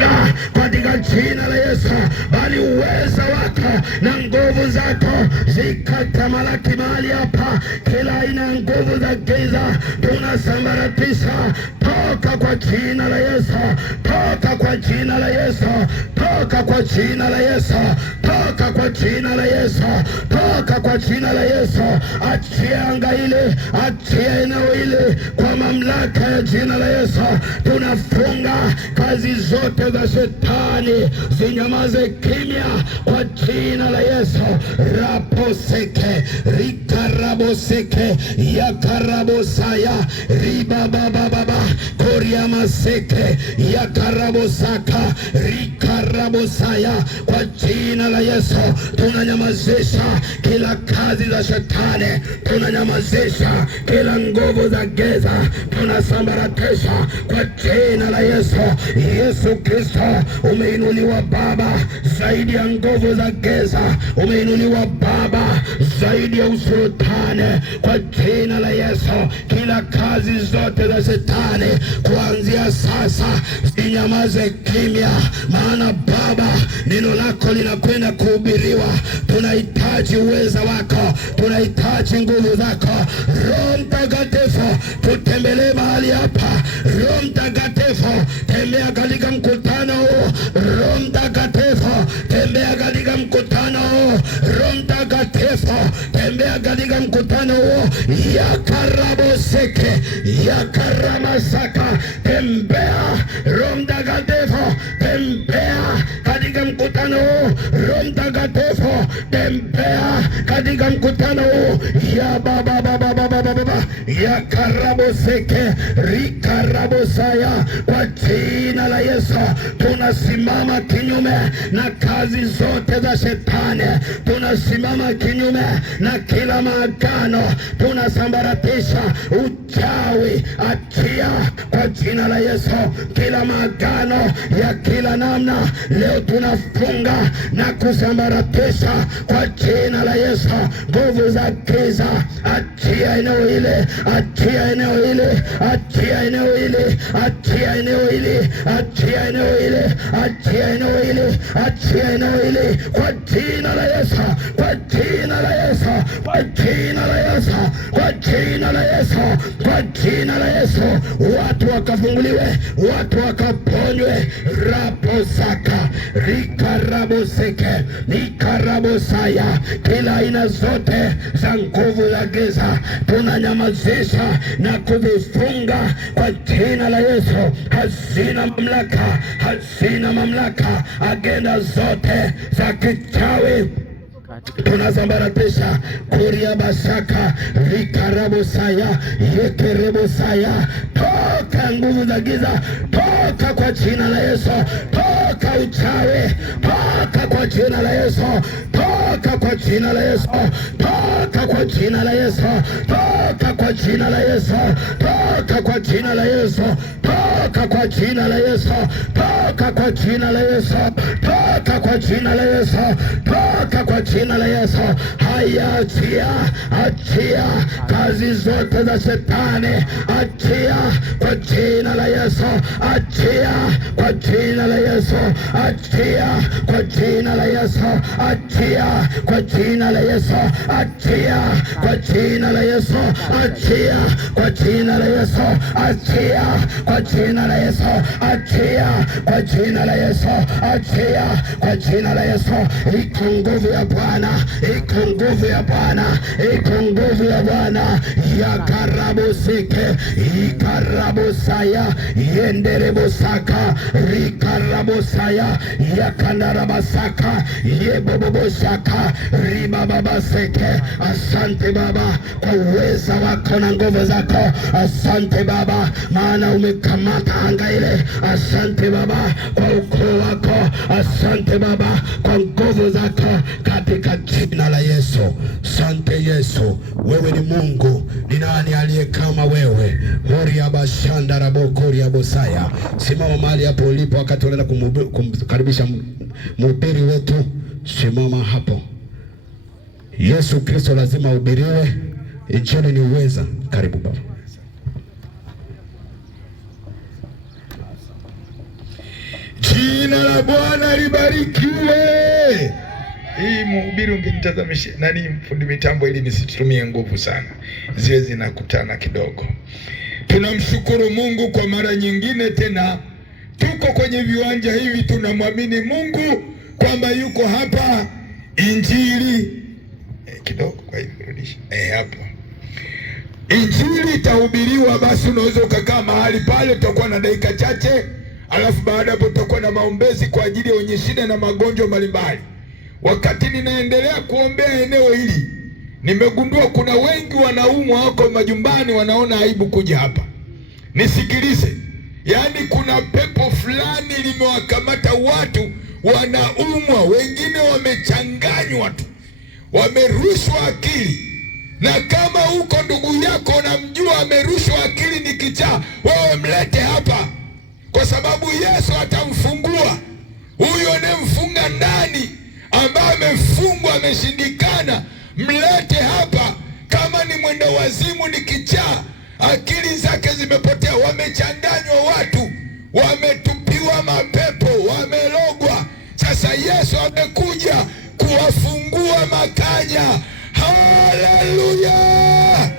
katika jina la Yesu, bali uweza wako na nguvu zako zikatamalaki mahali hapa. Kila aina ya nguvu za giza tunasambaratisha, toka kwa jina la Yesu, toka kwa jina la Yesu, toka kwa jina la Yesu, toka kwa jina la Yesu, toka kwa jina la Yesu. Achia anga ile, achia eneo ile kwa mamlaka ya jina la Yesu. Tunafunga kazi zote za shetani zinyamaze kimya kwa jina la Yesu. Raposeke rikaraboseke yakarabosaya ribabababa koriamaseke yakarabosaka rikarabosaya. Kwa jina la Yesu tunanyamazisha kila kazi za shetani, tunanyamazisha kila nguvu za giza, tunasambaratisha kwa jina la Yesu. Yesu Kristo, umeinuliwa Baba zaidi ya nguvu za giza, umeinuliwa Baba zaidi ya usultani kwa jina la Yesu. Kila kazi zote za shetani kuanzia sasa zinyamaze kimya, maana Baba neno lako linakwenda kuhubiriwa. Tunahitaji uweza wako, tunahitaji nguvu zako. Roho Mtakatifu, tutembelee mahali hapa. Roho Mtakatifu, tembea katika mkutano huu. Roho Mtakatifu, tembea katika mkutano huu. Roho Mtakatifu, tembea katika mkutano huu. Yakaraboseke yakaramasaka, tembea Roho Mtakatifu, tembea katika mkutano huu. Roho Mtakatifu, tembea katika mkutano huu. Ya baba baba baba baba yakaraboseke rikarabosaya. Kwa jina la Yesu tunasimama kinyume na kazi zote za shetani, tunasimama kinyume na kila maagano, tunasambaratisha uchawi. Achia kwa jina la Yesu kila maagano ya kila namna, leo tunafunga na kusambaratisha kwa jina la Yesu. Nguvu za giza, achia eneo ile, achia eneo ile, achia eneo ile, achia eneo ile, achia eneo ile, achia eneo ile, achia eneo ile kwa jina la Yesu, kwa jina la Yesu, kwa jina la Yesu, kwa jina la Yesu, kwa jina la Yesu. Watu wakafunguliwe, watu wakaponywe. Raposaka rikaraboseke nikarabosaya. Kila aina zote za nguvu za giza tunanyamazisha na kuzifunga kwa jina la Yesu. Hazina mamlaka, hazina mamlaka. Agenda zote za kichawi tunasambaratisha. Kuria basaka rikarabosaya yekerebosaya. Toka nguvu za giza, toka kwa jina la Yesu. Toka uchawi, toka kwa jina la Yesu. Toka kwa jina la Yesu, toka kwa jina la Yesu, toka kwa jina la Yesu, toka kwa jina la Yesu, toka kwa jina la Yesu, toka kwa jina la Yesu, toka kwa jina la Yesu, toka kwa jina la Yesu. Haya, achia, achia kazi zote za shetani, achia kwa jina la Yesu, achia kwa jina la Yesu, achia kwa jina la Yesu, achia kwa jina la Yesu, achia kwa jina la Yesu, achia kwa jina la Yesu, achia kwa jina la Yesu, achia kwa jina la Yesu, achia kwa jina la Yesu. Iko nguvu ya Bwana, iko nguvu ya Bwana, iko nguvu ya Bwana. Yakaraboseke ikarabosaya yenderebosaka rikarabosaya yakandarabasaka yebobobosaka ribababaseke. Asante Baba kwa uweza wako na nguvu zako. Asante Baba maana umekamata anga ile. Asante Baba kwa ukoo wako. Asante Baba kwa nguvu zako katika jina la Yesu. Asante Yesu, wewe ni Mungu. Ni nani aliye kama wewe? Horiabashandarabokoriabosaya. Simama mahali hapo ulipo wakati unaenda kumkaribisha mhubiri wetu. Simama hapo. Yesu Kristo lazima uhubiriwe. Injili ni uweza. Karibu Baba. Jina la Bwana libarikiwe. Hii mhubiri ungenitazamisha nani fundi mitambo, ili nisitumie nguvu sana, ziwe zinakutana kidogo. Tunamshukuru Mungu kwa mara nyingine tena, tuko kwenye viwanja hivi, tunamwamini Mungu kwamba yuko hapa. Injili kidogo, kwa hivyo rudisha hapa. Injili itahubiriwa, basi unaweza ukakaa mahali pale, tutakuwa na dakika chache, alafu baada hapo tutakuwa na maombezi kwa ajili ya wenye shida na magonjwa mbalimbali. Wakati ninaendelea kuombea eneo hili, nimegundua kuna wengi wanaumwa, wako majumbani, wanaona aibu kuja hapa. Nisikilize, yaani kuna pepo fulani limewakamata watu, wanaumwa, wengine wamechanganywa tu, wamerushwa akili. Na kama huko ndugu yako unamjua amerushwa akili ni kichaa, wewe mlete hapa, kwa sababu Yesu atamfungua. Huyo anayemfunga ndani, ambaye amefungwa ameshindikana, mlete hapa. Kama ni mwenda wazimu, ni kichaa, akili zake zimepotea, wamechanganywa watu, wametupiwa mapepo, wamelogwa. Sasa Yesu amekuja kuwafungua makanya. Haleluya!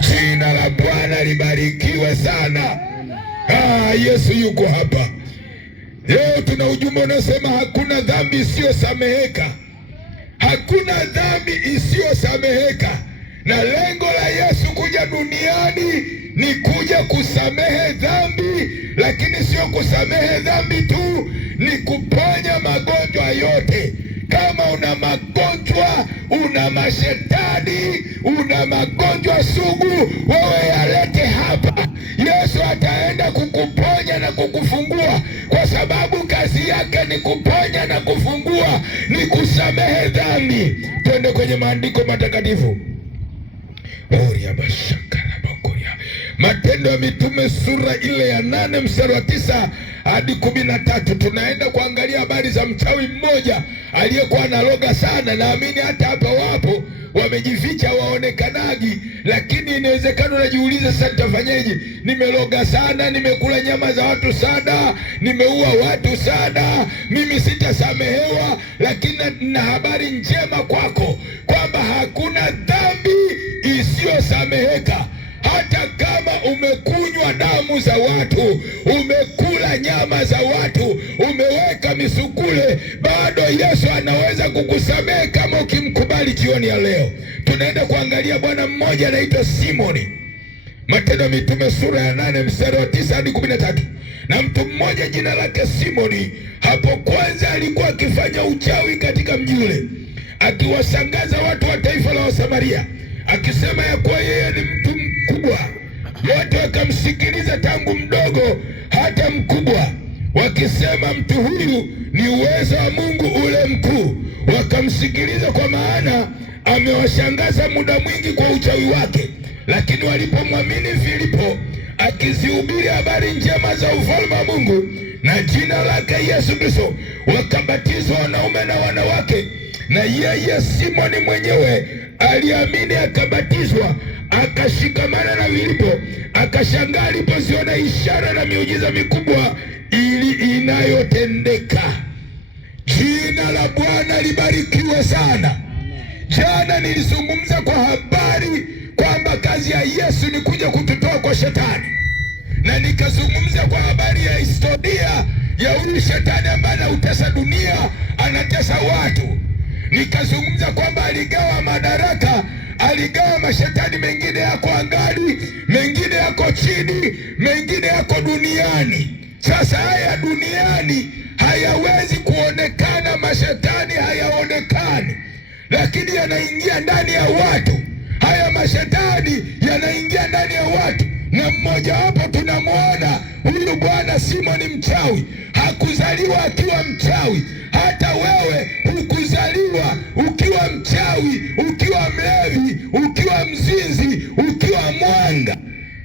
Jina la Bwana libarikiwe sana. Yesu yuko hapa. Leo tuna ujumbe unasema hakuna dhambi isiyosameheka. Hakuna dhambi isiyosameheka. Na lengo la Yesu kuja duniani ni kuja kusamehe dhambi, lakini sio kusamehe dhambi tu, ni kuponya magonjwa yote. Kama una magonjwa, una mashetani, una magonjwa sugu, wewe yalete hapa. Yesu ataenda kukuponya na kukufungua, kwa sababu kazi yake ni kuponya na kufungua, ni kusamehe dhambi. Twende kwenye maandiko matakatifu. Matendo ya Mitume sura ile ya 8 mstari wa 9 hadi 13. Tunaenda kuangalia habari za mchawi mmoja aliyekuwa analoga sana. Naamini hata hapa wapo wamejificha, waonekanagi, lakini inawezekana unajiuliza, sasa nitafanyaje? Nimeloga sana, nimekula nyama za watu sana, nimeua watu sana, mimi sitasamehewa. Lakini na habari njema kwako kwamba hakuna dhambi isiyosameheka. Hata kama umekunywa damu za watu, umekula nyama za watu, umeweka misukule, bado Yesu anaweza kukusamehe kama ukimkubali jioni ya leo. Tunaenda kuangalia bwana mmoja anaitwa Simoni. Matendo ya Mitume sura ya 8 mstari wa 9 hadi 13. Na mtu mmoja jina lake Simoni, hapo kwanza alikuwa akifanya uchawi katika mji ule, akiwashangaza watu wa taifa la Wasamaria, akisema ya kuwa yeye ni mtu mkubwa. Wote wakamsikiliza, tangu mdogo hata mkubwa, wakisema mtu huyu ni uwezo wa Mungu ule mkuu. Wakamsikiliza kwa maana amewashangaza muda mwingi kwa uchawi wake. Lakini walipomwamini Filipo akizihubiri habari njema za ufalme wa Mungu na jina lake Yesu Kristo, wakabatizwa wanaume na wanawake. Na yeye Simoni mwenyewe aliamini, akabatizwa, akashikamana na Filipo. Akashangaa alipoziona ishara na miujiza mikubwa ili inayotendeka. Jina la Bwana libarikiwe sana. Jana nilizungumza kwa habari kwamba kazi ya Yesu ni kuja kututoa kwa shetani, na nikazungumza kwa habari ya historia ya huyu shetani ambaye anautesa dunia, anatesa watu. Nikazungumza kwamba aligawa madaraka, aligawa mashetani, mengine yako angani, mengine yako chini, mengine yako duniani. Sasa haya duniani hayawezi kuonekana, mashetani hayaonekani, lakini yanaingia ndani ya watu. Haya mashetani yanaingia ndani ya watu, na mmoja wapo tunamwona huyu bwana Simoni mchawi. Hakuzaliwa akiwa mchawi. Hata wewe hukuzaliwa ukiwa mchawi, ukiwa mlevi, ukiwa mzinzi, ukiwa mwanga.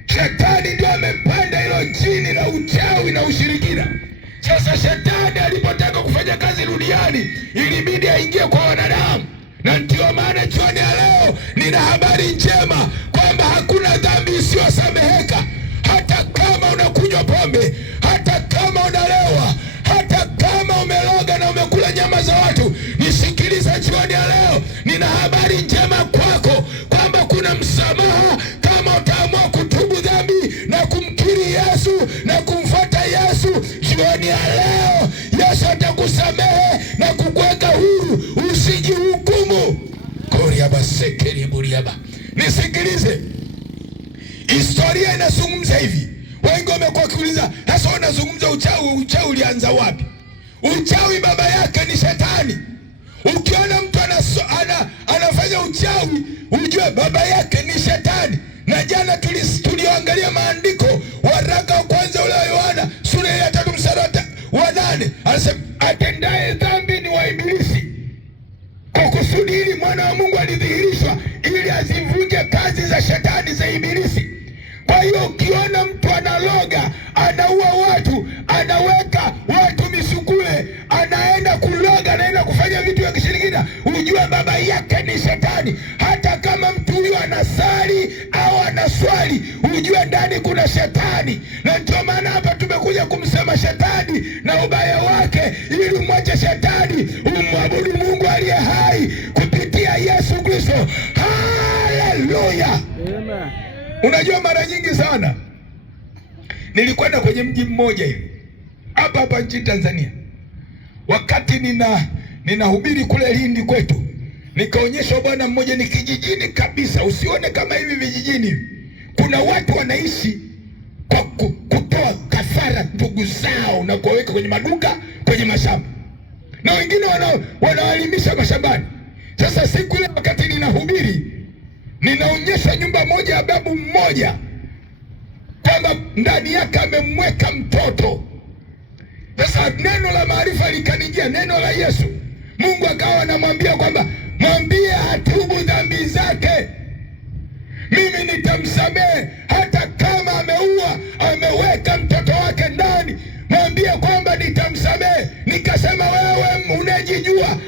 Shetani ndio amepanda hilo jini la uchawi na ushirikina. Sasa shetani alipotaka kufanya kazi duniani, ilibidi aingie kwa wanadamu. Na ndio maana jioni ya leo nina habari njema kwamba hakuna dhambi isiyosameheka. Hata kama unakunywa pombe, hata kama unalewa, hata kama nikwambia jioni ya leo, nina habari njema kwako kwamba kuna msamaha kama utaamua kutubu dhambi na kumkiri Yesu na kumfuata Yesu. Jioni ya leo Yesu atakusamehe na kukuweka huru, usijihukumu. Koriaba sekeri buriaba. Nisikilize, historia inazungumza hivi. Wengi wamekuwa wakiuliza, sasa unazungumza uchawi, uchawi ulianza wapi? Uchawi baba yake ni Shetani. Ukiona mtu anafanya uchawi, ujue baba yake ni Shetani. Na jana tulioangalia maandiko, waraka wa kwanza ule wa Yohana sura ya 3 mstari wa 8, anasema atendaye dhambi ni wa Ibilisi. Kwa kusudi hili mwana wa Mungu alidhihirishwa ili azivunje kazi za Shetani, za Ibilisi. Kwa hiyo ukiona mtu analoga, anaua watu, anaweka watu misukule, anaenda kuloga, anaenda kufanya vitu vya kishirikina, ujue baba yake ni Shetani. Hata kama mtu huyo anasali au anaswali, ujue ndani kuna Shetani. Na ndio maana hapa tumekuja kumsema Shetani na ubaya wake, ili mwache Shetani, umwabudu Mungu aliye hai kupitia Yesu Kristo. Haleluya, amen. Unajua, mara nyingi sana nilikwenda kwenye mji mmoja hivi hapa nchini Tanzania. Wakati ninahubiri kule Lindi kwetu, nikaonyeshwa bwana mmoja, ni kijijini kabisa. Usione kama hivi vijijini. Kuna watu wanaishi kwa kutoa kafara ndugu zao na kuwaweka kwenye maduka, kwenye mashamba, na wengine wanawaelimisha mashambani. Sasa siku ile wakati ninahubiri, ninaonyesha nyumba moja ya babu mmoja kwamba ndani yake amemweka mtoto. Sasa neno la maarifa likanijia, neno la Yesu. Mungu akawa anamwambia kwamba mwambie atubu dhambi zake, mimi nitamsamehe. Hata kama ameua, ameweka mtoto wake ndani, mwambie kwamba nitamsamehe. Nikasema, wewe unajijua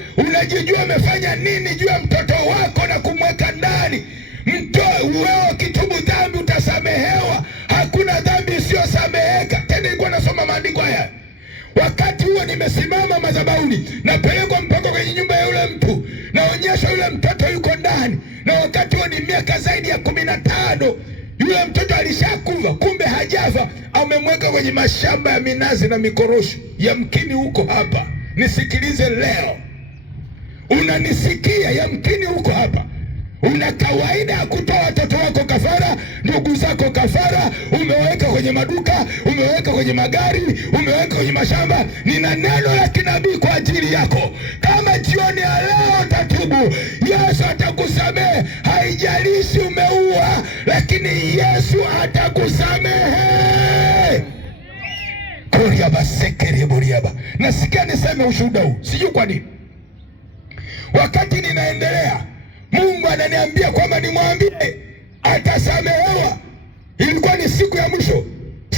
umefanya nini juu ya mtoto wako na kumweka ndani? Wewe ukitubu dhambi utasamehewa, hakuna dhambi isiyosameheka. Tena nilikuwa nasoma maandiko haya, wakati huo nimesimama madhabahuni, napelekwa mpaka kwenye nyumba ya yule mtu, naonyesha yule mtoto yuko ndani, na wakati huo ni miaka zaidi ya 15. Yule mtoto alishakufa, kumbe hajafa, amemweka kwenye mashamba ya minazi na mikorosho. Yamkini huko hapa, nisikilize leo, unanisikia? Yamkini huko hapa una kawaida ya kutoa watoto wako kafara, ndugu zako kafara, umeweka kwenye maduka, umeweka kwenye magari, umeweka kwenye mashamba. Nina neno la kinabii kwa ajili yako. Kama jioni ya leo utatubu, Yesu atakusamehe. Haijalishi umeua, lakini Yesu atakusamehe. Koriaba sekere buriaba. Nasikia niseme ushuhuda huu, sijui kwa nini. Wakati ninaendelea, Mungu ananiambia kwamba nimwambie atasamehewa. Ilikuwa ni siku ya mwisho,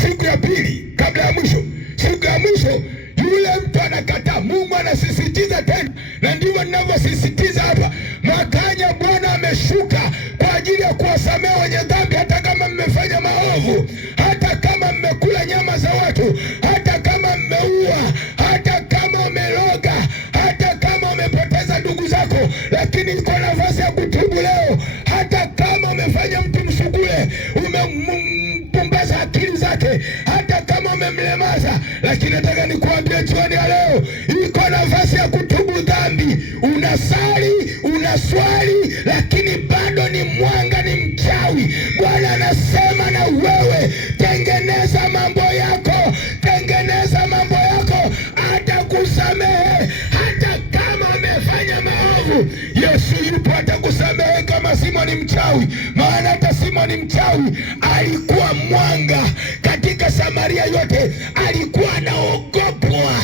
siku ya pili kabla ya mwisho. Siku ya mwisho yule mtu anakataa. Mungu anasisitiza tena, na ndivyo ninavyosisitiza hapa. Mwakanya Bwana ameshuka kwa ajili ya kuwasamehe wenye dhambi, hata kama mmefanya maovu, hata kama mmekula nyama za watu, hata kama mmeua, hata kama umeloga, hata kama umepoteza ndugu zako, lakini iko nafasi ya kutubu leo. Hata kama umefanya mtu msugule, umempumbaza akili zake, hata kama umemlemaza, lakini nataka nikuambie jioni ya leo, iko nafasi ya kutubu dhambi. Unasali, unaswali, lakini bado ni mwanga, ni mchawi. Bwana anasema na wewe, tengeneza mambo yako, tengeneza mambo yako, atakusamehe. Hata kama amefanya maovu, Yesu yupo, atakusamehe. Kama Simoni mchawi, maana hata Simoni mchawi alikuwa mwanga katika Samaria yote, alikuwa anaogopwa.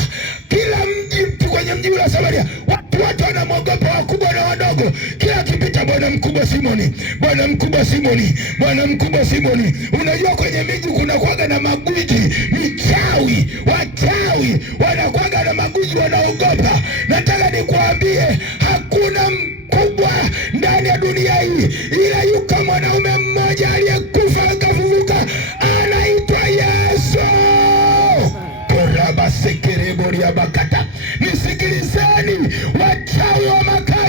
Kila mji, mtu kwenye mji wa Samaria, watu wanamwogopa, wakubwa na wadogo. Kila kipita, bwana mkubwa Simoni, bwana mkubwa Simoni, bwana mkubwa Simoni. Unajua kwenye miji kuna kuwaga na magwiji, michawi, wachawi wanakuwaga na magwiji, wanaogopa. Nataka nikuambie, hakuna mkubwa ndani ya dunia hii, ila yuko mwanaume mmoja aliyekufa akafufuka, anaitwa Yesu. Koraba sekere boria bakata. Nisikilizeni wachawi wa makao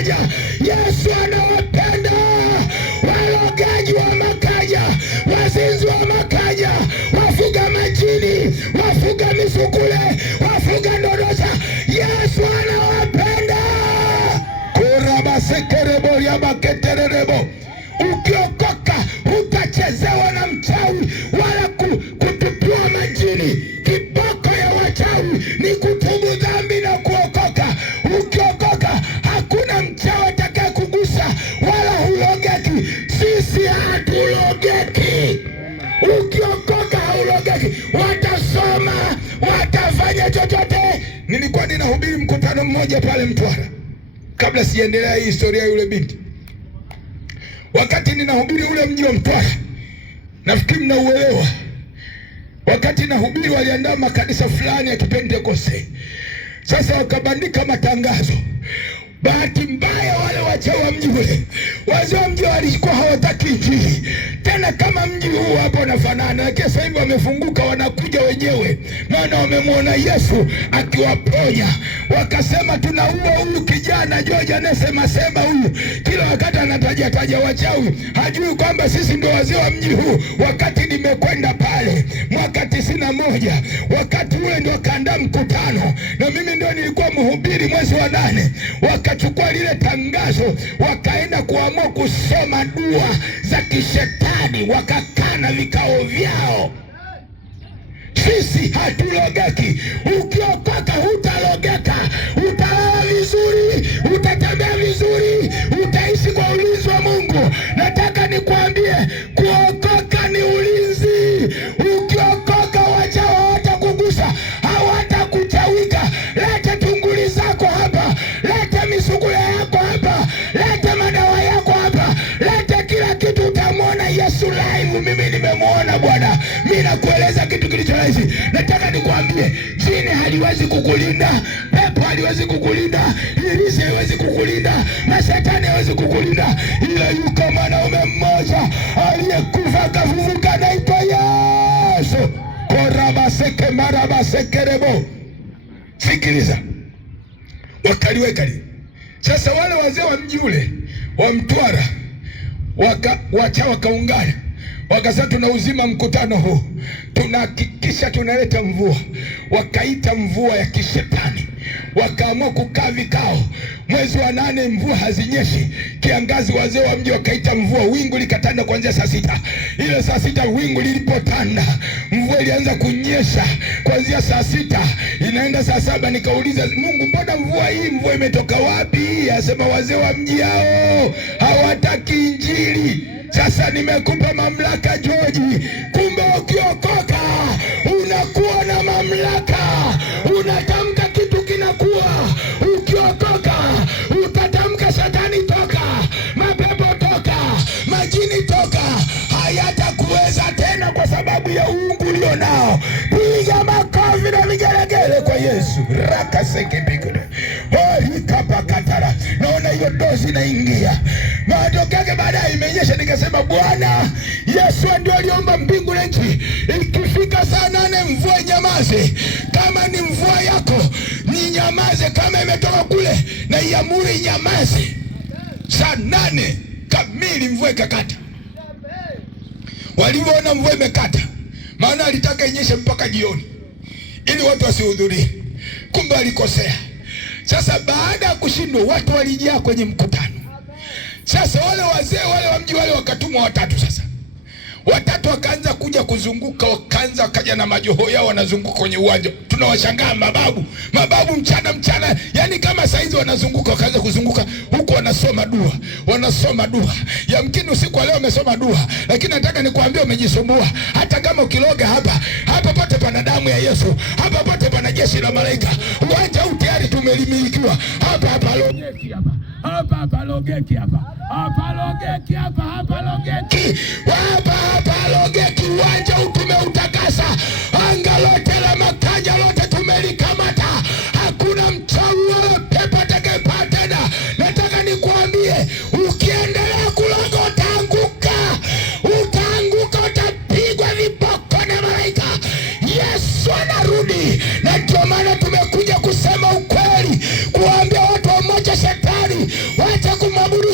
Yesu anawapenda walogaji wa makaja, wazinzi wa makaja, wafuga majini, wafuga misukule, wafuga ndorosa. Yesu anawapenda. Kurabasekerebo yabaketerebo. Ukiokoka utachezewa na mchawi wala kutupiwa majini. Kiboko ya wachawi ni kutubu dhambi na kuokoka. Ukiokoka hakuna mchawi atakaye kugusa wala hulogeki. Sisi hatulogeki. Ukiokoka haulogeki. Watasoma, watafanya chochote. Nilikuwa ninahubiri mkutano mmoja pale Mtwara, kabla siendelea hii historia yule binti. Wakati ninahubiri ule mji wa Mtwara, nafikiri mnauelewa, wakati nahubiri waliandaa makanisa fulani ya Kipentekoste. Sasa wakabandika matangazo. Bahati mbaya wale wachawi wa mji ule, wazee wa mji walikuwa hawataki Injili tena. Kama mji huu hapo unafanana, lakini sasa hivi wamefunguka, wanakuja wenyewe, maana wamemwona Yesu akiwaponya. Wakasema tunaua huyu kijana George anasema huyu, kila wakati anataja wachawi, hajui kwamba sisi ndio wazee wa mji huu. Wakati nimekwenda pale mwaka 91, wakati ule ndio kaandaa mkutano, na mimi ndio nilikuwa mhubiri mwezi wa 8. Wakachukua lile tangazo, wakaenda kuamua kusoma dua za kishetani, wakakana vikao vyao. Sisi hatulogeki. Ukiokoka hutalogeka. Utalala vizuri, utatembea vizuri, utaishi kwa ulinzi wa Mungu. Nataka nikwambie, kuokoka ni ulinzi. Ukiokoka wachawi hawatakugusa, hawatakuchawika. Leta tunguli zako hapa, leta misukule yako hapa, leta madawa yako hapa, leta kila kitu. Utamwona Yesu live. Mimi nimemwona Bwana. Mimi nakueleza kitu kilicho rahisi. Nataka nikwambie, jini haliwezi kukulinda, pepo haliwezi kukulinda, ibilisi haliwezi kukulinda, mashetani hawezi kukulinda, ila yuko mwanaume mmoja aliyekufa akafufuka, anaitwa Yesu. Korabaseke marabasekerebo. Sikiliza, wakaliweka li. Sasa wale wazee wa mji ule wa Mtwara wakaungana, wakasema tunauzima mkutano huu, tunahakikisha tunaleta mvua. Wakaita mvua ya kishetani, wakaamua kukaa vikao. Mwezi wa 8 mvua hazinyeshi, kiangazi. Wazee wa mji wakaita mvua, wingu likatanda kuanzia saa 6. Ile saa 6 wingu lilipotanda, mvua ilianza kunyesha kuanzia saa 6 inaenda saa 7. Nikauliza Mungu, mbona mvua imetoka wapi? Asema wazee wa mji hao hawataki Injili. Sasa nimekupa mamlaka George. Kumbe ukiokoka unakuwa na mamlaka, unatamka kitu kinakuwa. Ukiokoka utatamka shetani toka, mapepo toka, majini toka, hayatakuweza tena kwa sababu ya uungu ulio nao. Piga makofi na vigelegele kwa Yesu. Rakasekebikule hikapakatara. Naona hiyo dozi inaingia. Matokeo yake baadaye imenyesha. Nikasema Bwana Yesu ndio aliomba mbingu na nchi, ikifika saa 8 mvua nyamaze. Kama ni mvua yako ni nyamaze, kama imetoka kule na iamuri nyamaze. Saa 8 kamili mvua ikakata. Walivyoona mvua imekata, maana alitaka inyeshe mpaka jioni ili watu wasihudhurie, kumbe alikosea. Sasa baada ya kushindwa, watu walijaa kwenye mkutano. Sasa wale wazee wale wa mji wale wakatumwa watatu. Sasa watatu wakaanza kuja kuzunguka, wakaja na majoho yao, wanazunguka kwenye uwanja. Tunawashangaa mababu mchana, yani kama saizi wanazunguka. Wakaanza kuzunguka huko, wanasoma dua. Yamkini usiku wa leo wamesoma dua, lakini nataka nikuambia umejisumbua. Hata kama ukiloga hapa pote pana damu ya Yesu, hapa pote pana jeshi la malaika. Uwanja huu tayari tumelimilikiwa. Hapa logeki hapa. Hapa logeki hapa. Hapa logeki hapa. Hapa logeki. Hapa logeki. Uwanja huu tumeutakasa. Anga lote la makaja lote tumelikamata. Hakuna mchawi wala pepo atakayepaa tena. Nataka nikuambie, ukiendelea kuloga utaanguka. Utapigwa viboko na malaika. Yesu anarudi. Na ndio maana tumekuja kusema ukweli, kuambia watu wamoja shetani, wacha kumwabudu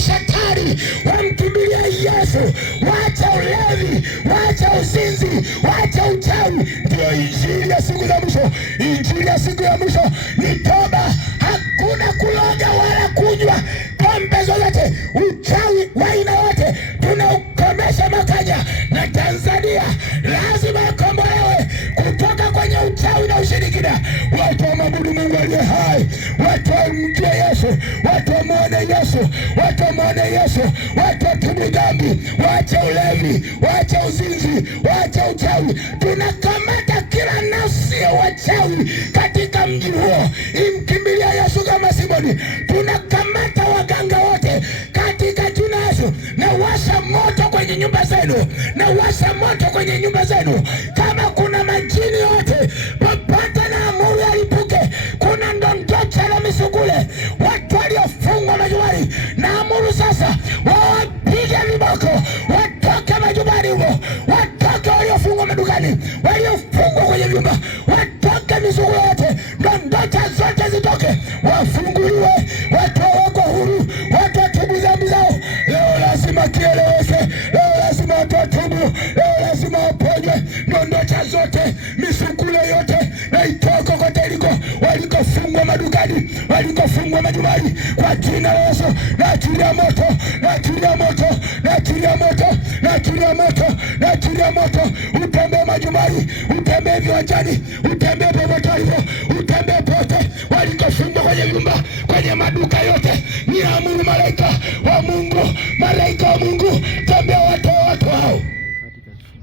la mwisho ni toba. Hakuna kuloga wala kunywa pombe zozote, uchawi wa aina yote tunaukomesha Makanya, na Tanzania lazima ikombolewe kutoka kwenye uchawi na ushirikina. Watu waabudu Mungu aliye hai, watu wamjue Yesu, watu wamuone Yesu, watu wamuone Yesu, watu watubu dhambi, waache ulevi, waache uzinzi, waache uchawi. Tunakamata kila nafsi ya wachawi katika mji huo, imkimbilia Yesu kama Simoni. Tunakamata waganga wote katika jina la Yesu. Na washa moto kwenye nyumba zenu, na washa moto kwenye nyumba zenu. Kama kuna majini yote popote, na amuru yalipuke. Kuna ndondocha na misukule, watu waliofungwa majumbani, na amuru sasa wawapige viboko, watoke majumbani huko, watoke waliofungwa madukani, waliofungwa kwenye vyumba, watoke misukule yote, ndondocha zote zitoke, wafunguliwe, watu wako huru, watu watubu dhambi zao. Leo lazima kieleweke, leo lazima watu watubu, leo lazima waponywe. Ndondocha zote, misukule yote na itoke kote iliko, walikofungwa madukani, walikofungwa majumbani, kwa jina la Yesu. Naachilia moto, naachilia moto, naachilia moto, naachilia moto, naachilia moto. Utembee majumbani, utembee viwanjani, utembee popote ulipo, utembee pote walikofungwa kwenye vyumba, kwenye maduka yote. Niamuru malaika wa Mungu, malaika wa Mungu, tembea watu hao.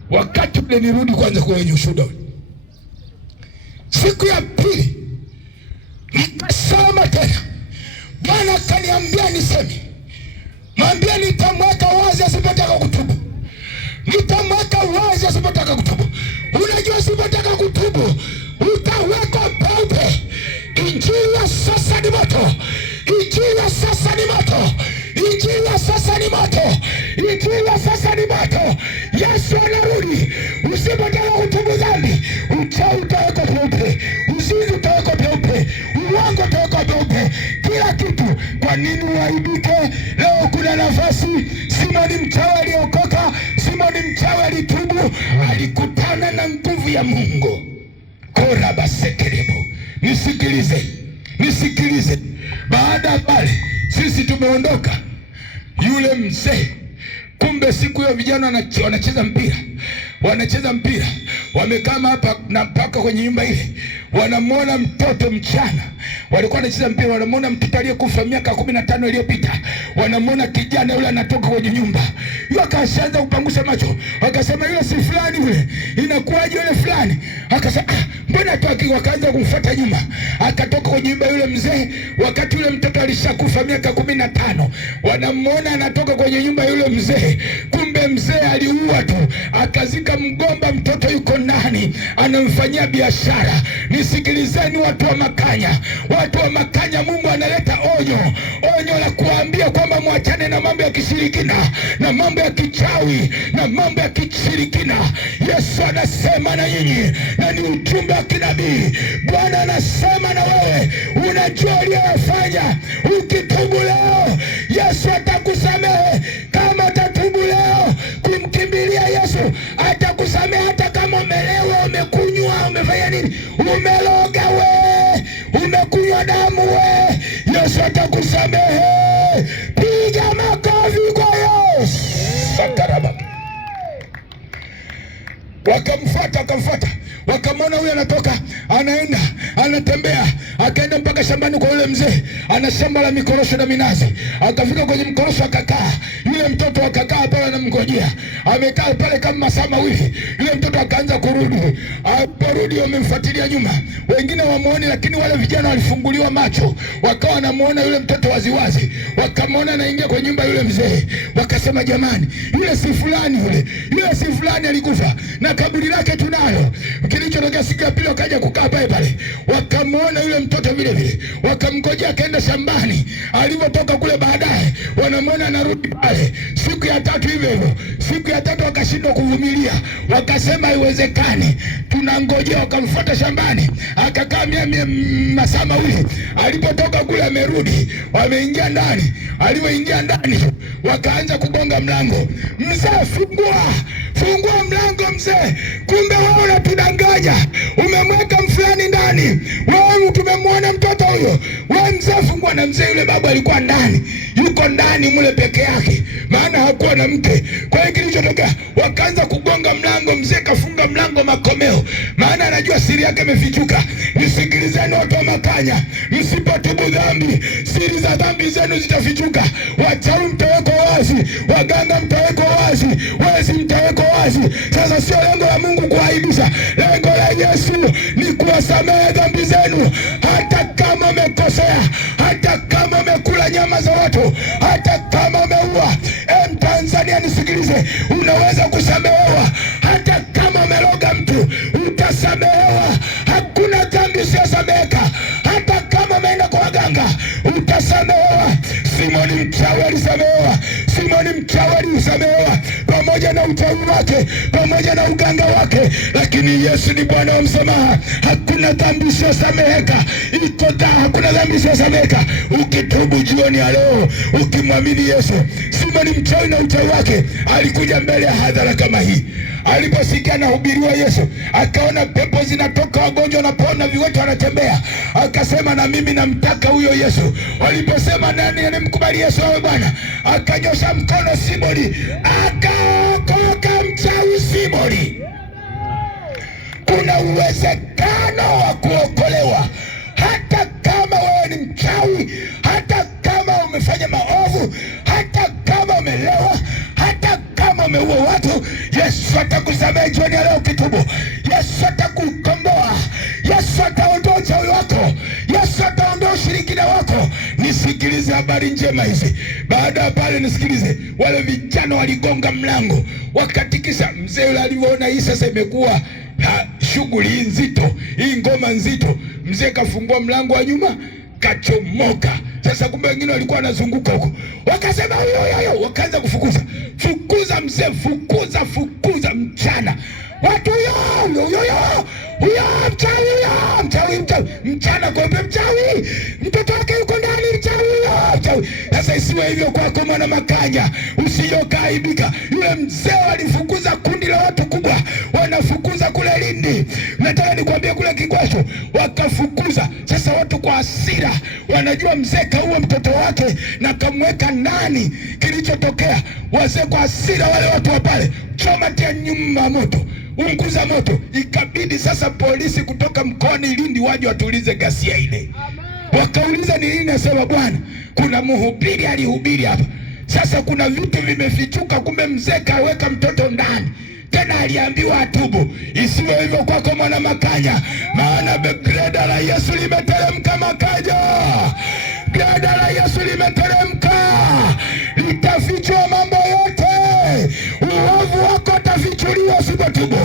Wakati ule nirudi kwanza kwenye ushuhuda. Siku ya pili nikasoma tena, Bwana akaniambia niseme, mwambie nitamweka wazi asipotaka kutubu, nitamweka wazi asipotaka kutubu. Unajua asipotaka kutubu utawekwa peupe. Injili ya sasa ni moto, injili ya sasa ni moto, injili ya sasa ni moto, injili ya sasa ni moto. Yesu anarudi. Usipotaka kutubu dhambi, uchawi utawekwa peupe, uzinzi utawekwa peupe, uongo utawekwa peupe, kila kitu. Kwa nini uaibike? Leo kuna nafasi. Simoni mchawi aliokoka, Simoni mchawi alitubu, alikutana na nguvu ya Mungu. Kora basekerebo. Nisikilize, nisikilize. Baada ya pale sisi tumeondoka, yule mzee, kumbe siku hiyo vijana wanacheza mpira, wanacheza mpira, wamekaa hapa na mpaka kwenye nyumba ile, wanamwona mtoto mchana, walikuwa wanacheza mpira, wanamwona mtoto aliyekufa miaka 15 iliyopita, wanamwona kijana yule anatoka kwenye nyumba. Yule akaanza kupangusha macho, akasema yule si fulani yule, inakuwaje yule fulani? Akasema mbona toki? Wakaanza kumfuata nyuma, akatoka kwenye nyumba yule mzee, wakati yule mtoto alishakufa miaka 15. Wanamwona anatoka kwenye nyumba yule mzee, kumbe mzee aliua tu, akazika mgomba, mtoto yuko ndani anamfanyia biashara. Nisikilizeni watu wa Makanya, watu wa Makanya, Mungu analeta onyo, onyo la kuambia kwamba muachane na mambo ya kishirikina, na mambo ya kichawi, na mambo ya kishirikina. Yesu anasema na nyinyi, na ni ujumbe wa kinabii. Bwana anasema na wewe, unajua uliyofanya. Ukitubu leo, Yesu atakusamehe. Kama utatubu leo kumkimbilia Yesu, atakusamehe. Hata kama umelewa, umekunywa, umefanya nini, umeloga we, umekunywa damu we, Yesu atakusamehe. Piga makofi kwa Yesu. Sakaraba. Wakamfuata, wakamwona huyu anatoka, anaenda, anatembea, akaenda mpaka shambani kwa yule mzee. Ana shamba la mikorosho na minazi. Akafika kwenye mkorosho akakaa. Yule mtoto akakaa pale anamngojea. Amekaa pale kama masaa mawili. Yule mtoto akaanza kurudi. Aliporudi wamemfuatilia nyuma. Wengine wamuone, lakini wale vijana walifunguliwa macho. Wakawa wanamuona yule mtoto waziwazi. Wakamwona anaingia kwenye nyumba yule mzee. Wakasema jamani, yule si fulani yule. Yule si fulani alikufa. Na kaburi lake tunayo. Kilichotokea siku ya pili wakaja kukaa pale. Wakamwona yule mtoto vile vile. Wakamngojea akaenda shambani. Alipotoka kule baadaye wanamwona anarudi pale. Siku ya tatu hivyo hivyo. Siku ya tatu wakashindwa kuvumilia. Wakasema haiwezekani, tunangojea. Wakamfuata shambani. Akakaa masaa mawili. Alipotoka kule amerudi. Wameingia ndani. Alipoingia ndani wakaanza kugonga mlango. Mzee, fungua mlango mzee. Kumbe wewe unatudanganya. Umemweka mfulani ndani. Wewe tumemwona mtoto huyo. Wewe mzee, fungua. Na mzee yule babu alikuwa ndani. Yuko ndani mule peke yake. Maana hakuwa na mke. Kwa hiyo kilichotokea, wakaanza kugonga mlango. Mzee kafunga mlango makomeo. Maana anajua siri yake imefichuka. Nisikilizeni watu wa Makanya. Msipotubu dhambi, siri za dhambi zenu zitafichuka. Wachawi mtawekwa wazi. Waganga mtawekwa wazi. Wezi mtawekwa wazi. Sasa sio lengo la Mungu kuaibisha. Lengo la Yesu ni kuwasamehe dhambi zenu. Hata kama umekosea, hata kama umekula nyama za watu, hata kama umeua. Tanzania nisikilize, unaweza kusamehewa. Hata kama umeloga mtu, utasamehewa. Hakuna dhambi isiyosameheka. Hata kama umeenda kwa waganga, utasamehewa. Simoni mchawi alisamehewa. Simoni mchawi alisamehewa pamoja na uchawi wake, pamoja na uganga wake, lakini Yesu ni Bwana wa msamaha. Hakuna dhambi isiyosameheka. Hakuna dhambi isiyosameheka. Ukitubu jioni ya leo, ukimwamini Yesu. Simoni mchawi na uchawi wake alikuja mbele ya hadhara kama hii. Aliposikia anahubiriwa Yesu, akaona pepo zinatoka, wagonjwa wanapona, viwete wanatembea. Akasema na mimi namtaka huyo Yesu. Waliposema nani anemkubali Yesu awe Bwana, akanyosha mkono Simoni, akaokoka mchawi Simoni. Kuna uwezekano wa kuokolewa hata kama wewe ni mchawi, hata kama umefanya maovu, hata kama umelewa, hata kama umeua watu. Yesu atakusamehe jioni ya leo ukitubu. Yesu atakukomboa. Yesu ataondoa uchawi wako. Yesu ataondoa ushirikina wako. Nisikilize habari njema hizi. Baada ya pale nisikilize, wale vijana waligonga mlango, wakatikisa. Mzee yule aliona hii sasa imekuwa shughuli nzito, hii ngoma nzito. Mzee kafungua mlango wa nyuma, kachomoka. Sasa kumbe wengine walikuwa wanazunguka huko. Wakasema huyo, wakaanza kufukuza. Fukuza mzee, fukuza mchana. Watu huyo mchawi. Mchana kwa mchawi. Mtoto wake yuko ndani, mchawi. Sasa isiwe hivyo kwako mwana Makanya. Usiyokaibika. Yule mzee alifukuza kundi la watu kubwa. Wanafukuza kule Lindi. Nataka nikwambie kule Kigwasho wakafukuza. Sasa watu kwa hasira wanajua mzee kaua mtoto wake na kamweka ndani. Kilichotokea, wazee kwa hasira, wale watu wa pale, choma tia nyuma moto, unguza moto. Ikabidi sasa polisi kutoka mkoani Lindi waje watulize ghasia ile. Wakauliza ni nini? Nasema bwana, kuna mhubiri alihubiri hapa. Sasa kuna vitu vimefichuka, kumbe mzee kaweka mtoto ndani. Tena aliambiwa atubu. Isiwe hivyo kwako mwana Makanya, maana greda la Yesu limeteremka Makanya. Greda la Yesu limeteremka. Litafichua mambo yote. Uovu wako utafichuliwa usipotubu.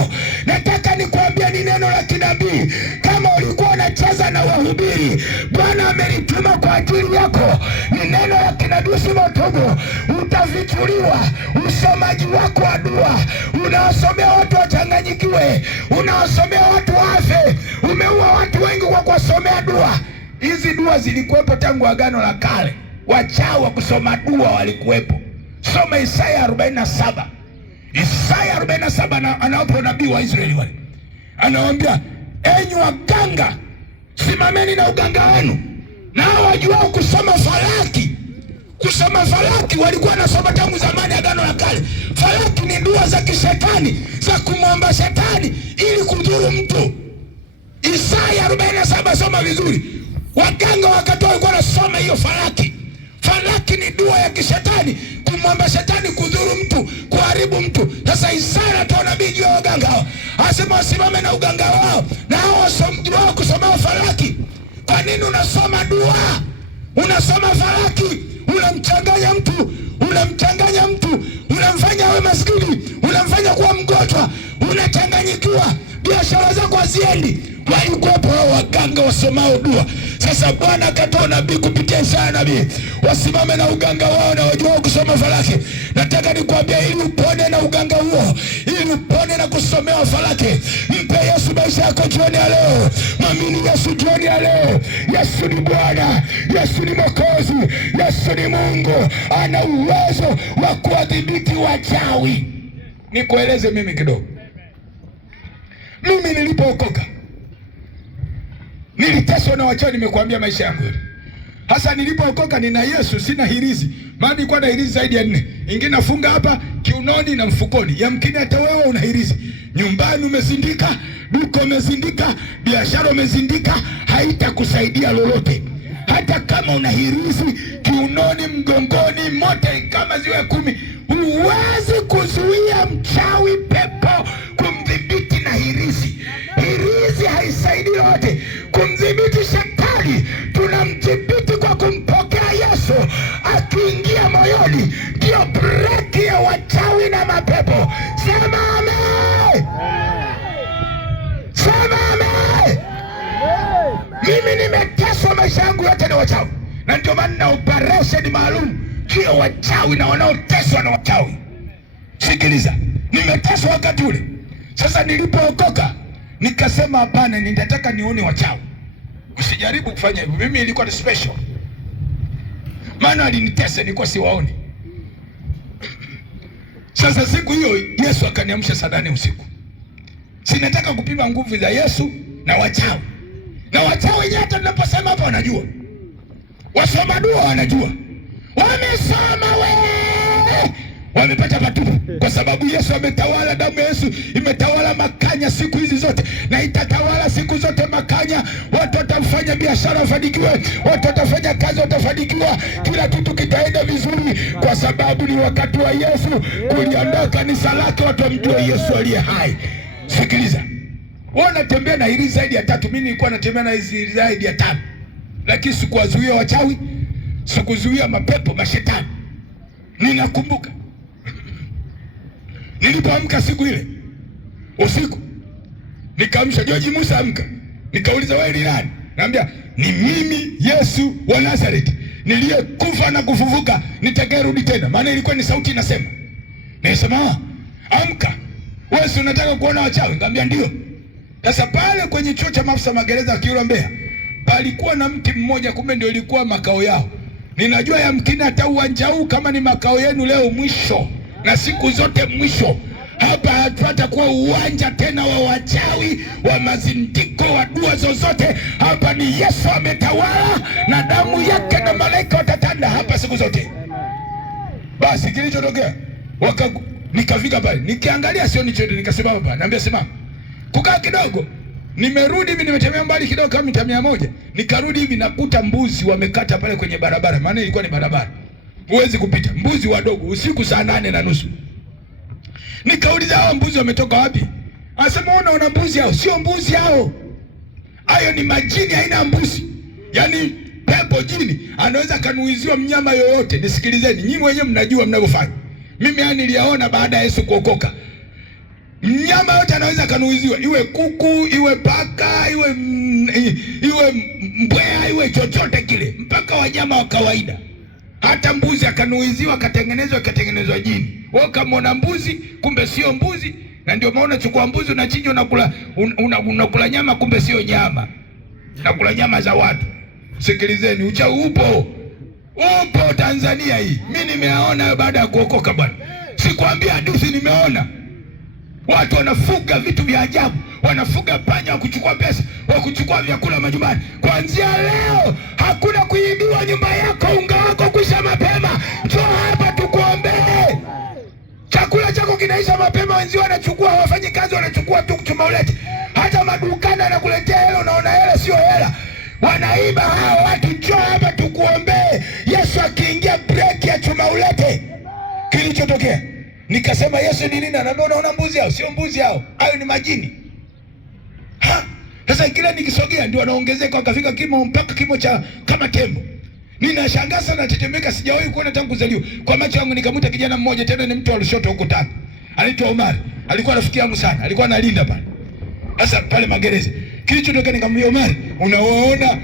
Nataka nikwambia ni neno la kinabii. Kama ulikuwa unacheza na wahubiri, Bwana amenituma kwa ajili yako. Ni neno la kinabii, usipotubu utafichuliwa. Usomaji wako wa dua, unawasomea watu wachanganyikiwe, unawasomea watu wafe. Umeua watu wengi kwa kuwasomea dua. Hizi dua zilikuwepo tangu Agano la Kale. Wachawi wa kusoma dua walikuwepo. Soma Isaya 47. Isaya 47 anaopo nabii wa Israeli wale. Anawaambia, enyi waganga, simameni na uganga wenu. Na hao wajuao kusoma falaki. Kusoma falaki walikuwa wanasoma tangu zamani Agano la Kale. Falaki ni dua za kishetani, za kumwomba shetani ili kudhuru mtu. Isaya 47 soma vizuri. Waganga wakatoa walikuwa wanasoma hiyo falaki. Falaki ni dua ya kishetani, kumwomba shetani kudhuru mtu, kuharibu mtu. Sasa Isaya anatoa nabii juu ya waganga hao. Anasema wasimame na uganga wao. Na hao wasomjua kusoma falaki. Kwa nini unasoma dua? Unasoma falaki, unamchanganya mtu, unamfanya awe maskini, unamfanya kuwa mgonjwa, unachanganyikiwa, biashara zako haziendi. walikuwepo hao waganga wasomao dua. Sasa Bwana akatoa nabii kupitia Isaya nabii, wasimame na uganga wao na wajua kusoma falaki. Nataka nikwambia, ili upone na uganga huo, ili upone na kusomewa falaki, mpe Yesu maisha yako jioni ya leo. Mwamini Yesu jioni ya leo. Yesu ni Bwana, Yesu ni Mwokozi, Yesu ni Mungu, ana uwezo wa kuwadhibiti wachawi. Nikueleze mimi kidogo. Mimi nilipookoka niliteswa na wachawi, nimekuambia maisha yangu yote. Hasa nilipookoka nina Yesu, sina hirizi. Maana nilikuwa na hirizi zaidi ya 4. Ingine nafunga hapa kiunoni na mfukoni. Yamkini hata wewe una hirizi. Nyumbani umezindika, duka umezindika, biashara umezindika, haitakusaidia lolote. Hata kama una hirizi kiunoni, mgongoni, mote kama ziwe 10, huwezi kuzuia mchawi pepo kumdhibiti na hirizi. Hirizi haisaidii yote kumdhibiti shetani. Tunamdhibiti kwa kumpokea Yesu. Akiingia moyoni, ndio breki ya wachawi na mapepo. Sema amen. Sema amen. Mimi nimeteswa maisha yangu yote na wachawi, na ndio maana na operation maalum juu ya wachawi na wanaoteswa na wachawi. Sikiliza, nimeteswa wakati ule. Sasa nilipookoka nikasema hapana, nitataka nione wachawi. Usijaribu kufanya hivyo. Mimi ilikuwa ni special, maana alinitesa, nilikuwa siwaoni. Sasa siku hiyo Yesu akaniamsha saa 8 usiku. Sinataka kupima nguvu za Yesu na wachawi. Na wachawi wenyewe hata tunaposema hapa wanajua. Wasoma dua wanajua. Wamesoma wewe. Wamepata patupu kwa sababu Yesu ametawala. Damu ya Yesu imetawala makanya siku hizi zote, na itatawala siku zote makanya. Watu watafanya biashara wafanikiwe, watu watafanya kazi watafanikiwa, kila kitu kitaenda vizuri kwa sababu ni wakati wa Yesu kuliondoa kanisa lake, watu wamjue Yesu aliye hai. Sikiliza, wewe unatembea na hili zaidi ya 3, mimi nilikuwa natembea na hizi zaidi ya 5, lakini sikuwazuia wachawi, sikuzuia mapepo, mashetani. Ninakumbuka nilipoamka siku ile usiku, nikaamsha George Musa, amka. Nikauliza, wewe ni nani? Naambia, ni mimi Yesu wa Nazareti, niliyekufa na kufufuka, nitakayerudi tena. Maana ilikuwa ni sauti inasema. Nasema, amka, wewe si unataka kuona wachawi? Nikamwambia ndio. Sasa pale kwenye chuo cha maafisa magereza Kilwa Mbeya, palikuwa na mti mmoja, kumbe ndio ilikuwa makao yao. Ninajua yamkini hata uwanja huu kama ni makao yenu leo mwisho na siku zote mwisho, hapa hatuta kuwa uwanja tena wa wachawi, wa mazindiko, wa dua zozote. Hapa ni Yesu ametawala, na damu yake na malaika watatanda hapa siku zote. Basi kilichotokea, nikafika pale, nikiangalia sioni chochote, nikasema hapa, naambia simama. Kukaa kidogo, nimerudi hivi, nimetembea mbali kidogo kama mita 100, nikarudi hivi nakuta mbuzi wamekata pale kwenye barabara, maana ilikuwa ni barabara huwezi kupita, mbuzi wadogo, usiku saa 8:30. Nikauliza, hao mbuzi wametoka wapi? Anasema, una mbuzi hao? Sio mbuzi hao, hayo ni majini, haina mbuzi. Yaani pepo jini anaweza kanuiziwa mnyama yoyote. Nisikilizeni, nyinyi wenyewe mnajua mnavyofanya. Mimi niliyaona baada ya Yesu kuokoka. Mnyama yote anaweza kanuiziwa, iwe kuku, iwe paka, iwe mbweha, iwe chochote kile, mpaka wanyama wa kawaida. Hata mbuzi akanuiziwa, akatengenezwa jini. Wewe kama mbuzi, kumbe sio mbuzi. Na ndio maana unachukua mbuzi unachinja, unakula nyama, kumbe sio nyama. Unakula nyama za watu. Sikilizeni, uchawi upo Tanzania hii. Mimi nimeona baada ya kuokoka bwana. Sikwambia hadithi, nimeona. Watu wanafuga vitu vya ajabu, wanafuga panya wa kuchukua pesa, wa kuchukua vyakula majumbani. Kuanzia leo hakuna kuibiwa nyumba yako, unga wako kuisha mapema. Njoo hapa tukuombee. Chakula chako kinaisha mapema, wenzio wanachukua, wafanyi kazi wanachukua tu chuma ulete. Hata madukani anakuletea hela, unaona hela sio hela. Wanaiba hao watu. Njoo hapa tukuombee. Yesu akiingia breki ya chuma ulete. Kilichotokea, nikasema Yesu ni nini? Anaambia, unaona mbuzi hao? Sio mbuzi hao, hayo ni majini. Sasa kila nikisogea ndio wanaongezeka, wakafika kimo mpaka kimo cha kama tembo. Ninashangaa sana, natetemeka, sijawahi kuona tangu kuzaliwa. Kwa macho yangu nikamkuta kijana mmoja, tena ni mtu wa Lushoto huko Tanga. Anaitwa Omar. Alikuwa rafiki yangu sana. Alikuwa analinda pale. Sasa pale magereza. Kilichotokea nikamwambia Omari, unawaona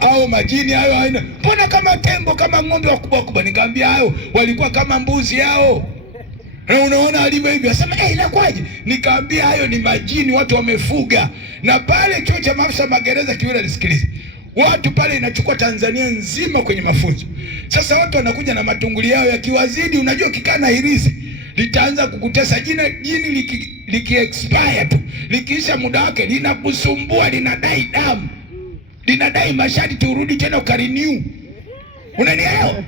au majini hayo haina, mbona kama tembo kama ng'ombe wakubwa kubwa? Nikamwambia hayo walikuwa kama mbuzi hao. Na unaona alivyo hivi. Asema inakwaje? Nikamwambia hayo ni majini watu wamefuga. Na pale chuo cha maafisa magereza Kiwira, nisikilize. Watu pale inachukua Tanzania nzima kwenye mafunzo. Sasa watu wanakuja na matunguli yao yakiwazidi, unajua kikaa na hirizi litaanza kukutesa. Jini liki expire tu, likiisha muda wake linakusumbua, linadai damu, linadai masharti urudi tena ukarenew. Unanielewa?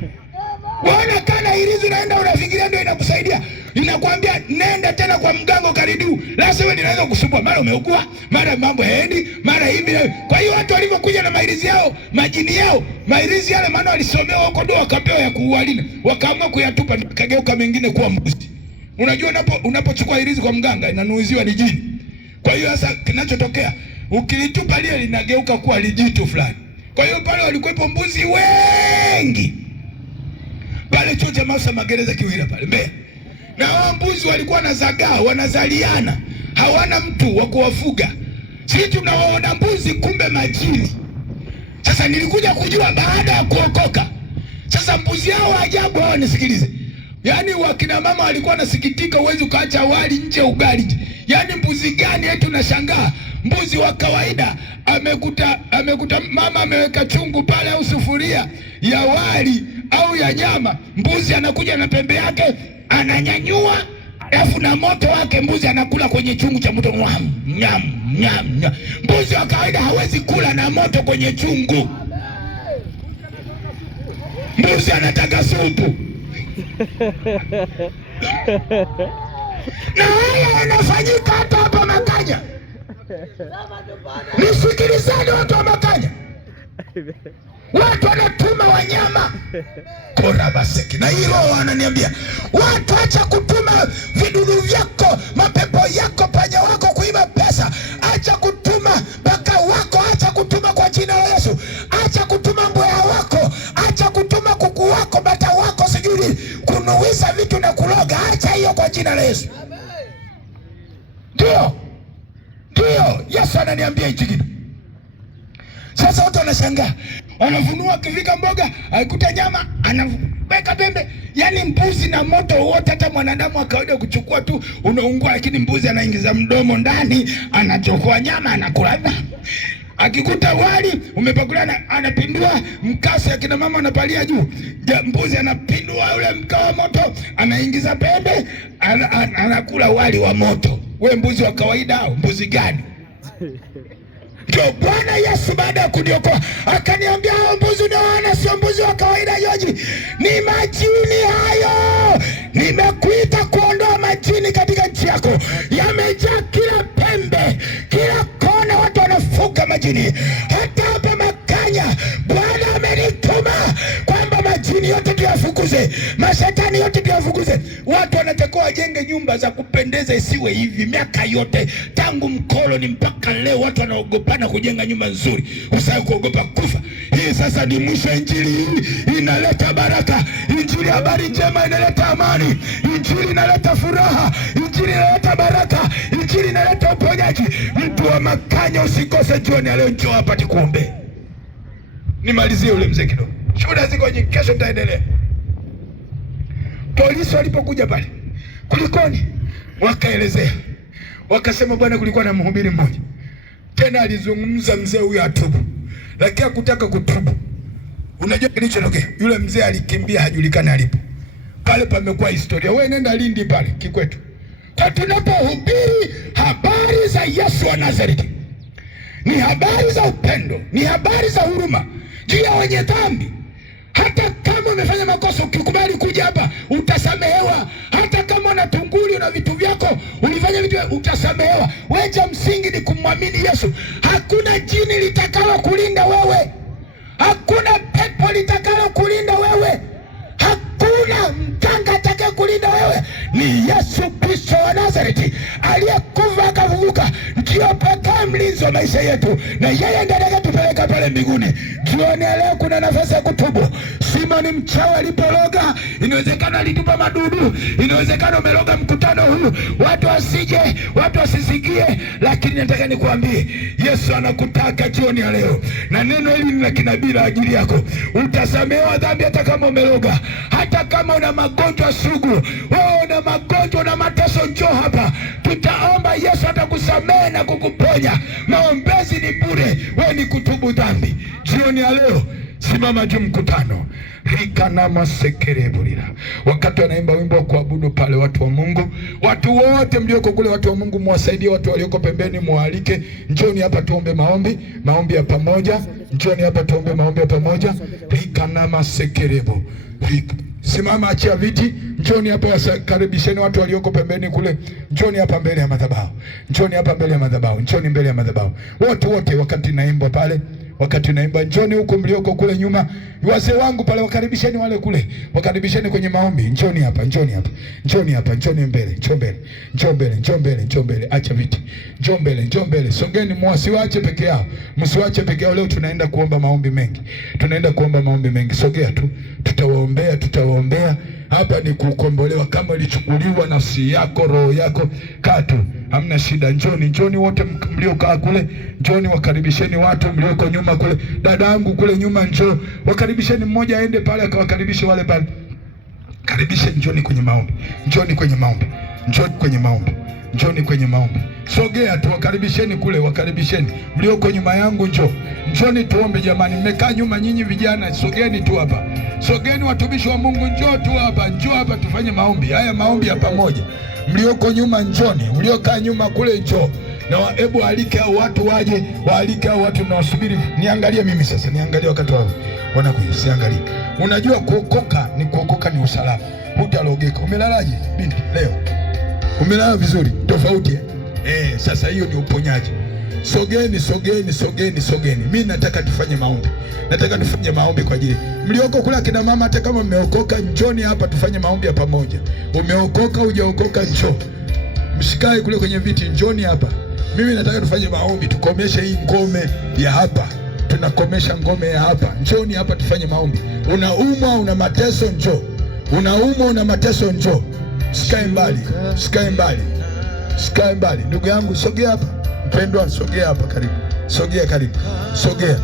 Wana kana hirizi unaenda unafikiria ndio inakusaidia. Inakwambia nenda tena kwa mganga karidu. Lazima wewe linaweza kusumbua, mara umeugua, mara mambo haendi, mara hivi. Kwa hiyo watu walivyokuja na mairizi yao, majini yao, mairizi yale maana walisomewa huko ndio wakapewa ya kuualinda. Wakaamua kuyatupa, kageuka mengine kuwa mbuzi. Unajua unapochukua hirizi kwa mganga inanuiziwa ni jini. Kwa hiyo sasa kinachotokea, ukilitupa lile linageuka kuwa lijitu fulani. Kwa hiyo pale walikuwepo mbuzi wengi. Pale chuo cha maafisa magereza Kiwira pale Mbeya. Na hao mbuzi walikuwa na zagaa, wanazaliana. Hawana mtu wa kuwafuga. Sisi tunawaona mbuzi kumbe majini. Sasa nilikuja kujua baada ya kuokoka. Sasa mbuzi hao ajabu hao, nisikilize. Yaani wakina mama walikuwa nasikitika uwezi ukaacha wali nje ugali nje. Yaani mbuzi gani eti unashangaa? Mbuzi wa kawaida amekuta mama ameweka chungu pale au sufuria ya wali au ya nyama. Mbuzi anakuja na pembe yake, ananyanyua, alafu na moto wake mbuzi anakula kwenye chungu cha moto. Nyam. Mbuzi wa kawaida hawezi kula na moto kwenye chungu. Mbuzi anataka supu. Na haya yanafanyika hata hapa Makanya. Nisikilizane watu wa Makanya. Watu wanatuma wanyama korabaseki. Na hilo wananiambia, watu acha kutuma vidudu vyako, mapepo yako, panya wako kuiba pesa. Acha kutuma paka wako, acha kutuma kwa jina la Yesu. Acha kutuma mbweha wako, acha kutuma kuku wako, bata wako, sijui kunuiza vitu na kuloga. Acha hiyo kwa jina la Yesu. Ndio Yesu ananiambia hichi kitu. Sasa watu wanashangaa, wanafunua akifika mboga, akikuta nyama, anaweka pembe. Yaani mbuzi na moto wote, hata mwanadamu akawaida kuchukua tu unaungua, lakini mbuzi anaingiza mdomo ndani, anachukua nyama, anakula. Akikuta wali umepakuliwa, anapindua mkasi, akina mama anapalia juu. Mbuzi anapindua ule mkaa wa moto, anaingiza pembe, anakula wali wa moto. We mbuzi wa kawaida au mbuzi gani? Ndio Bwana Yesu baada ya kuniokoa akaniambia, hao mbuzi unaona sio mbuzi wa kawaida Joji, ni majini hayo. Nimekuita kuondoa majini katika nchi yako. Yamejaa kila pembe, kila kona, watu wanafuga majini. Hata hapa Makanya Bwana amenituma kwamba majini yote tuyafukuze, mashetani yote tuyafukuze. Watu wanatakiwa wajenge nyumba za kupendeza, isiwe hivi. Miaka yote tangu mkoloni mpaka leo watu wanaogopana kujenga nyumba nzuri, usahau kuogopa kufa. Hii sasa ni mwisho. Injili hii inaleta baraka. Injili habari njema inaleta amani. Injili inaleta furaha. Injili inaleta baraka. Injili inaleta uponyaji. Mtu wa Makanya usikose jioni leo, njoo hapa nikuombe. Nimalizie ule mzee kidogo. Shuhuda ziko nyingi, kesho tutaendelea. Polisi walipokuja pale, kulikoni? Wakaelezea. Wakasema bwana, kulikuwa na mhubiri mmoja. Tena alizungumza mzee huyu atubu, lakini hakutaka kutubu. Unajua kilichotokea? Yule mzee alikimbia, hajulikani alipo. Pale pamekuwa historia. Wewe nenda Lindi pale Kikwetu. Kwa tunapohubiri habari za Yesu wa Nazareti, ni habari za upendo, ni habari za huruma juu ya wenye dhambi. Hata kama umefanya makosa, ukikubali kuja hapa utasamehewa. Hata kama una tunguli na vitu vyako, ulifanya vitu, utasamehewa. Wewe cha msingi ni kumwamini Yesu. Hakuna jini litakalo kulinda wewe. Hakuna pepo litakalo kulinda wewe. Hakuna mganga atakaye kulinda wewe. Ni Yesu Kristo wa Nazareti aliyekufa akafufuka, ndio pekee mlinzi wa maisha yetu, na yeye ndiye atakayetupeleka pale mbinguni. Jioni leo kuna nafasi ya kutubu. Simoni mchawi alipologa, inawezekana alitupa madudu, inawezekana umeloga mkutano huu watu wasije, watu wasisikie, lakini nataka nikuambie Yesu anakutaka jioni ya leo, na neno hili ni la kinabii la ajili yako. Utasamehewa dhambi hata kama umeloga, hata kama una magonjwa sugu, wewe una magonjwa na mateso, njoo hapa tutaomba. Yesu atakusamehe na kukuponya. Maombezi ni bure, wewe ni kutubu dhambi. Jioni ya leo simama juu mkutano rikanamasekereburira. Wakati wanaimba wimbo wa kuabudu pale, watu wa Mungu, watu wote mlioko kule, watu wa Mungu muwasaidie watu walioko pembeni, mualike. Njoni hapa tuombe maombi ya pamoja. Njoni hapa tuombe maombi ya pamoja. Rikanamasekerebo. Simama, achia viti. Njoni hapa, karibisheni watu walioko pembeni kule. Njoni hapa mbele ya madhabahu. Njoni hapa mbele ya madhabahu. Njoni mbele ya madhabahu. Wote wakati naimba pale, wakati naimba, njoni huko mlioko kule nyuma. Wazee wangu pale, wakaribisheni wale kule. Wakaribisheni kwenye maombi. Njoni hapa, njoni hapa. Njoni hapa, njoni mbele, njoo mbele. Njoo mbele, njoo mbele, njoo mbele. Acha viti. Njoo mbele, njoo mbele. Songeni, msiwache peke yao. Msiwache peke yao. Leo tunaenda kuomba maombi mengi. Tunaenda kuomba maombi mengi. Sogea tu. Tutawaombea. Hapa ni kukombolewa. Kama ilichukuliwa nafsi yako, roho yako, katu, hamna shida. Njoni wote mliokaa kule. Njoni, wakaribisheni watu mlioko nyuma kule. Dada yangu kule nyuma, njoo. Wakaribisheni, mmoja aende pale akawakaribishe wale pale. Karibishe, njoni kwenye maombi. Njoni kwenye maombi. Njoni kwenye maombi. Njoni kwenye maombi. Sogea tu, wakaribisheni kule, wakaribisheni. Mlioko nyuma yangu, njoni tuombe jamani. Mmekaa nyuma nyinyi vijana, sogeni tu hapa. Sogeni watumishi wa Mungu, njoo tu hapa. Njoo hapa tufanye maombi. Haya maombi ya pamoja. Mlioko nyuma njoni, mliokaa nyuma kule njoo. Na hebu alike hao watu waje, waalike hao watu, nawasubiri. Niangalie mimi sasa, niangalie wakati wao wanakuja, siangalie. Unajua kuokoka ni usalama. Hutalogeka. Umelalaje binti leo? Umelala vizuri? Tofauti sasa hiyo ni uponyaji. Sogeni. Mimi nataka tufanye maombi. Nataka tufanye maombi kwa ajili mlioko kula, kina mama, hata kama mmeokoka, njoni hapa tufanye maombi ya pamoja. Umeokoka, hujaokoka, njoo. Msikae kule kwenye viti, njoni hapa. Mimi nataka tufanye maombi, tukomeshe hii ngome ya hapa. Tunakomesha ngome ya hapa. Njoni hapa tufanye maombi. Unaumwa, una mateso, njoo. Unaumwa, una mateso, njoo. Sikae mbali. Ndugu yangu, sogea hapa. Mpendwa, sogea hapa karibu. Sogea.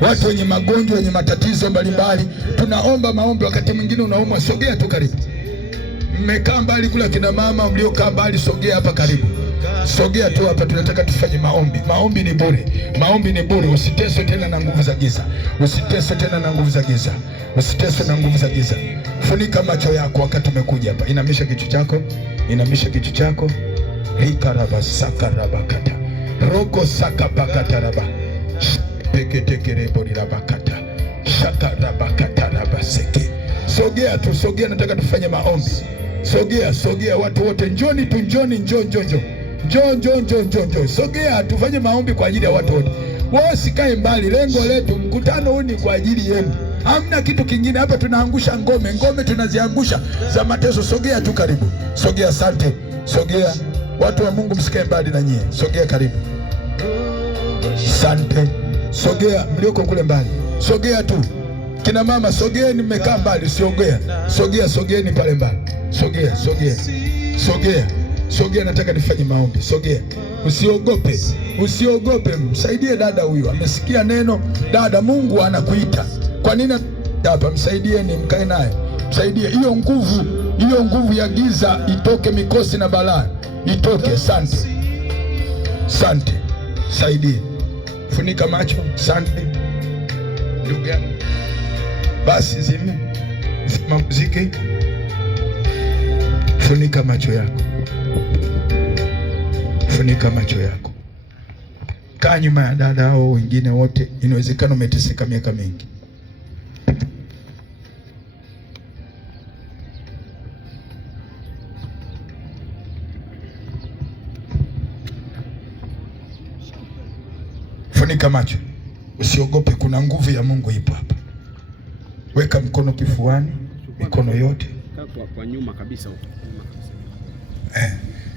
Watu wenye magonjwa, wenye matatizo mbalimbali, tunaomba maombi. Wakati mwingine unaumwa, sogea tu karibu. Mmekaa mbali kula, kina mama mliokaa mbali, sogea hapa karibu. Sogea tu hapa, tunataka tufanye maombi. Maombi ni bure. Usiteswe tena na nguvu za giza. Funika macho yako wakati umekuja hapa. Inamisha kichwa chako. Rikaraba sakarabakata. Roko sakapakataraba. Peketekereborabakata. Shakarabakatarabaseke. Sogea, nataka tufanye maombi. Sogea watu wote, njoni tu, njoo. Sogea, tufanye maombi kwa ajili ya watu wote. Wao sikae mbali. Lengo letu, mkutano huu ni kwa ajili yenu. Hamna kitu kingine hapa. Tunaangusha ngome tunaziangusha za mateso. Sogea tu karibu. Sogea, asante. Sogea. Watu wa Mungu, msikae mbali na nyie. Sogea karibu. Asante. Sogea mlioko kule mbali. Sogea tu. Kina mama, sogeeni, mmekaa mbali, sogeeni pale mbali. Sogea, nataka nifanye maombi. Sogea. Usiogope. Msaidie dada huyu. Amesikia neno. Dada, Mungu anakuita. Kwa nini hapa? Msaidieni, mkae naye. Msaidie. Hiyo nguvu ya giza itoke, mikosi na balaa itoke. Asante. Saidie. Funika macho. Asante. Ndugu yangu. Basi zima muziki. Funika macho yako. Kaa nyuma ya dada hao wengine wote. Inawezekana umeteseka miaka mingi. Funika macho. Usiogope, kuna nguvu ya Mungu ipo hapa. Weka mkono kifuani, mikono yote. Kwa nyuma kabisa huko.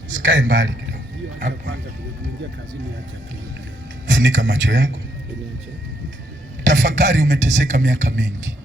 Sikae mbali kidogo. Hapa. Funika macho yako. Tafakari, umeteseka miaka mingi.